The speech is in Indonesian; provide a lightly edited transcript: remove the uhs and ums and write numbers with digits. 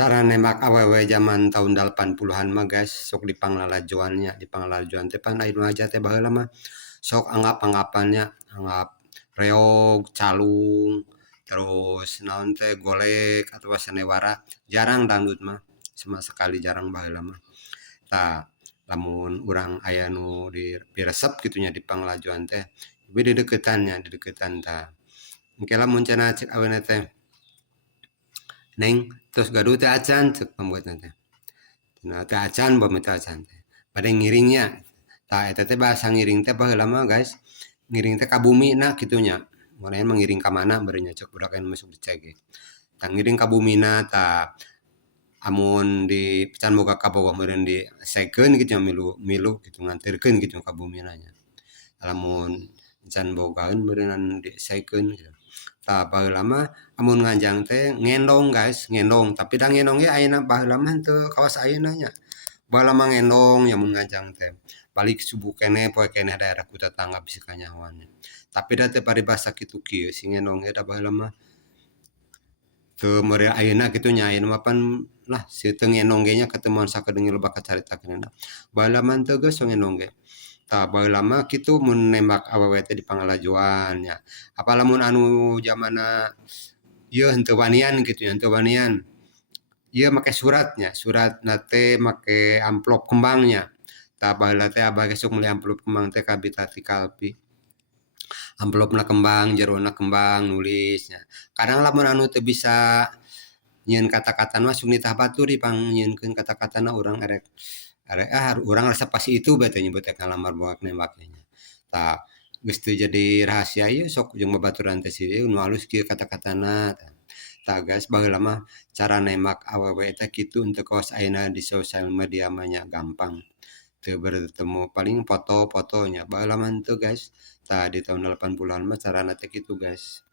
Cara nembak awewe zaman tahun 80-an mah guys, sok di panglalajuan teh pan anu aja teh baheula mah sok anggap-anggapannya, anggap reog, calung, terus naon teh golek atawa sanewara, jarang dangdut mah, sama sekali jarang baheula mah. Tah lamun urang aya nu diresep kitu nya di panglajuan teh, we di deukeutan tah. Engke lamun cenah cek aweuna teh, "Neng, tos gaduh teh acan?" ceuk pambuatna teh. Cenah, "Teu acan bome teu acan teh, bade ngiring nya." Tah eta teh bahasa ngiring teh baheula mah guys, ngiring teh ka bumina kitu nya, morenayan mah ngiring ka mana beureun nya ceuk budak anu masuk dicegeh. Tah ngiring ka bumina tah amun di can boga kabogoh meureun disekeun kitu nya milu milu kitu nganterkeun kitu ka bumina nya. Lamun can bogaeun meureunnan disekeun gitu. Tah baheula mah amun nganjang teh ngendong guys, ngendong, tapi da ngendong ge ayeuna baheula mah henteu kawas ayeuna nya. Baheula mah ngendong nyamun nganjang teh. Balik subuh keneh poe keneh daerah ku tetangga bisi kanyahoan. Tapi da teu paribasa kitu kieu si ngendong ge da baheula mah teu meureun ayeuna kitu nya, ayeuna mah pan lah si teu ngendong ge nya katemuan sakedeung loba kacaritakeunana. Baheula mah henteu geus so ngendong ge. Tah baheula mah kitu mun nembak awewe teh di pangalajuan nya. Apa lamun anu zamanna ieu henteu wanian kitu nya, henteu wanian. Ieu make suratnya, suratna teh make amplop kembangnya. Tah baheula teh abah ge sok meuli amplop kembang teh kabita ti kalpi. Amplopna kembang, jerona kembang, nulisnya. Kadang lamun anu teu bisa nyieun kata-katana mah sok nitah batur ipang nyieunkeun kata-katana urang erek erek urang resep pasi itu bae teh nyebut ngalamar boak nembak teh nya. Tah geus teu jadi rahasia ieu sok jeung babaturan teh si ieu nu alus kieu kata-katana tah. Tah guys baheula mah cara nembak awewe teh kitu henteu kawas ayeuna di sosial media mah nya gampang. Teu bertemu paling foto-foto nya, baheula mah henteu guys. Tah di tahun 80-an mah carana teh kitu guys.